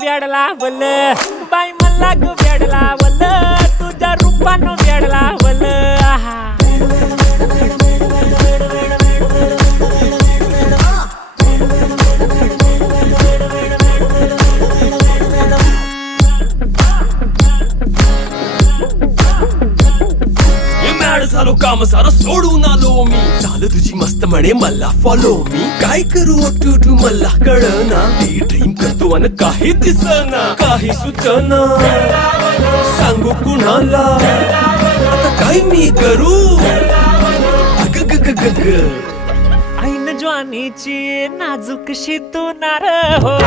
वेडला वल बाई मला ग वेडला वल तुझ्या रूपानं वेडला वल झालो काम सारा सोडून आलो मी झालं तुझी मस्त म्हणे मला फॉलो मी काय करू टू मला कळना ती ड्रीम करतो आणि काही दिसना काही सुचना सांगू कुणाला आता काय मी करू अग ग ग ग ग ऐन ज्वानीची नाजूक शी तू नार हो